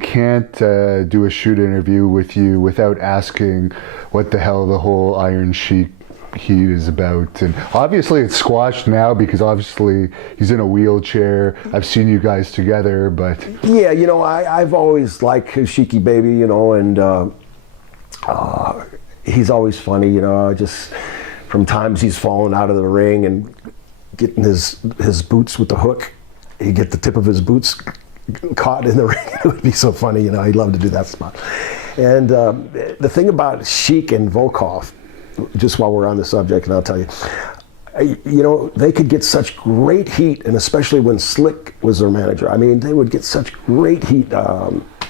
can't do a shoot interview with you without asking what the hell the whole Iron Sheik heat is about. And obviously it's squashed now because obviously he's in a wheelchair. I've seen you guys together, but... Yeah, you know, I've always liked Sheiky Baby, you know, and he's always funny, you know, just from times he's fallen out of the ring and getting his boots with the hook, he'd get the tip of his boots caught in the ring. It would be so funny, you know, he'd love to do that spot. And the thing about Sheik and Volkov, just while we're on the subject, and I'll tell you, you know, they could get such great heat, and especially when Slick was their manager. I mean, they would get such great heat.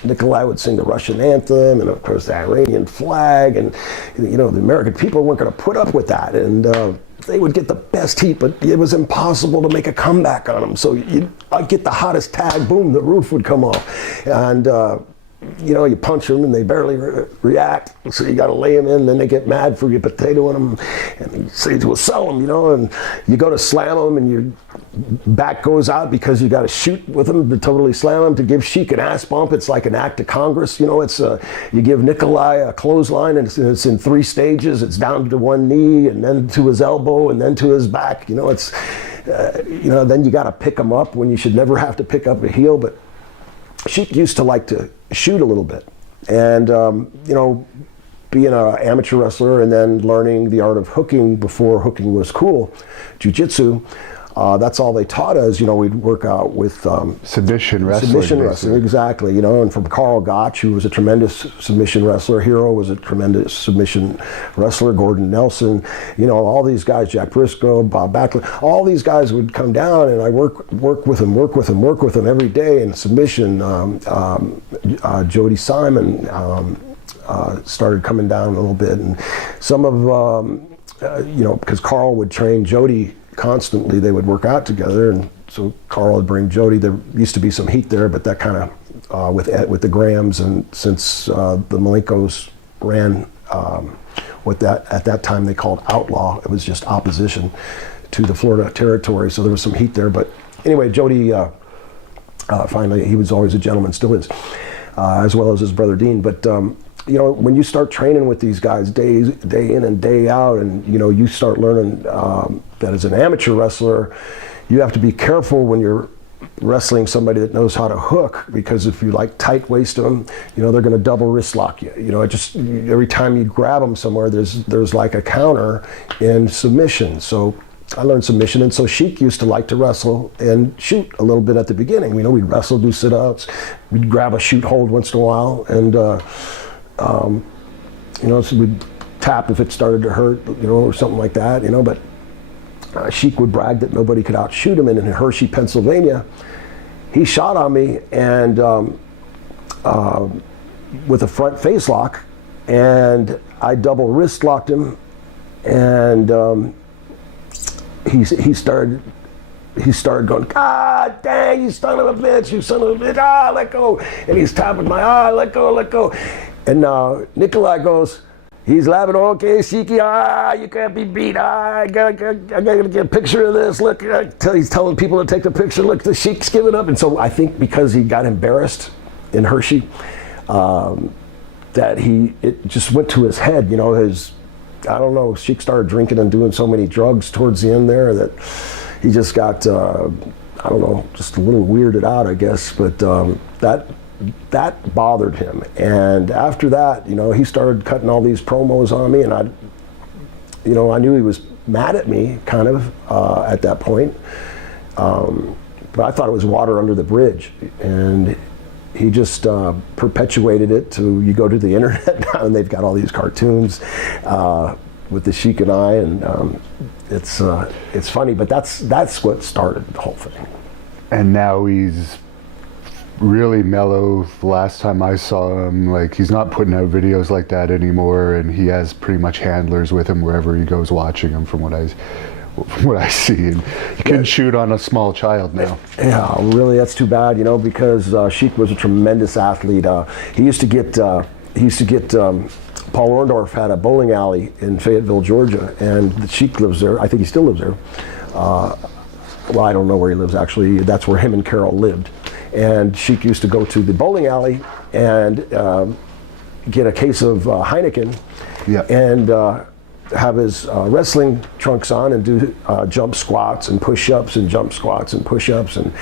Nikolai would sing the Russian anthem, and of course the Iranian flag, and you know, the American people weren't going to put up with that, and they would get the best heat, but it was impossible to make a comeback on them. So I'd get the hottest tag, boom, the roof would come off, and you know, you punch them and they barely react, so you got to lay them in, then they get mad for you potatoing them, and you say, we'll sell them, you know, and you go to slam them and your back goes out because you got to shoot with them to totally slam them. To give Sheik an ass bump, it's like an act of Congress, you know. It's you give Nikolai a clothesline, and it's in 3 stages. It's down to one knee, and then to his elbow, and then to his back, you know. It's you know, then you got to pick them up when you should never have to pick up a heel. But Sheik used to like to shoot a little bit, and you know, being an amateur wrestler and then learning the art of hooking before hooking was cool, jiu-jitsu, that's all they taught us. You know, we'd work out with submission wrestling. Submission wrestling, exactly. You know, and from Carl Gotch, who was a tremendous submission wrestler, Hero was a tremendous submission wrestler, Gordon Nelson, you know, all these guys, Jack Briscoe, Bob Backlund, all these guys would come down, and I work with them every day in submission. Jody Simon started coming down a little bit, and some of you know, because Carl would train Jody constantly, they would work out together, and so Carl would bring Jody. There used to be some heat there, but that kind of with the Grahams, and since the Malenkos ran what that at that time they called Outlaw, it was just opposition to the Florida territory, so there was some heat there. But anyway, Jody finally, he was always a gentleman, still is, as well as his brother Dean. But you know, when you start training with these guys day in and day out, and you know, you start learning that as an amateur wrestler, you have to be careful when you're wrestling somebody that knows how to hook, because if you like tight waist them, you know, they're going to double wrist lock you. You know, it just, every time you grab them somewhere, there's like a counter in submission. So I learned submission, and so Sheik used to like to wrestle and shoot a little bit at the beginning. You know, we'd wrestle, do sit-ups, we'd grab a shoot hold once in a while, and you know, so we'd tap if it started to hurt, you know, or something like that, you know. But Sheik would brag that nobody could outshoot him, and in Hershey, Pennsylvania, he shot on me, and with a front face lock, and I double wrist locked him, and he started going, God dang, you son of a bitch, you son of a bitch, let go. And he's tapping my let go. And Nikolai goes, he's laughing, okay, Sheiky, you can't be beat. I gotta get a picture of this. Look, he's telling people to take the picture. Look, the Sheik's giving up. And so I think because he got embarrassed in Hershey, that it just went to his head, you know, I don't know, Sheik started drinking and doing so many drugs towards the end there that he just got, I don't know, just a little weirded out, I guess. But that bothered him. And after that, you know, he started cutting all these promos on me, and I knew he was mad at me, kind of, at that point. But I thought it was water under the bridge. And he just perpetuated it to, you go to the internet now and they've got all these cartoons with the Sheik and I, and it's funny, but that's what started the whole thing. And now he's really mellow. The last time I saw him, like, he's not putting out videos like that anymore, and he has pretty much handlers with him wherever he goes watching him, from what I see. And you can shoot on a small child now. Yeah, really, that's too bad, you know, because Sheik was a tremendous athlete. He used to get Paul Orndorff had a bowling alley in Fayetteville, Georgia, and the Sheik lives there. I think he still lives there. Well, I don't know where he lives, actually. That's where him and Carol lived. And Sheik used to go to the bowling alley and get a case of Heineken, Yeah. and have his wrestling trunks on and do jump squats and push-ups and jump squats and push-ups and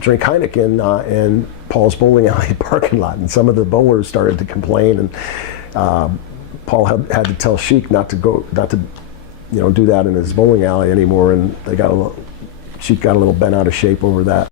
drink Heineken in Paul's bowling alley parking lot. And some of the bowlers started to complain, and Paul had to tell Sheik not to do that in his bowling alley anymore. And Sheik got a little bent out of shape over that.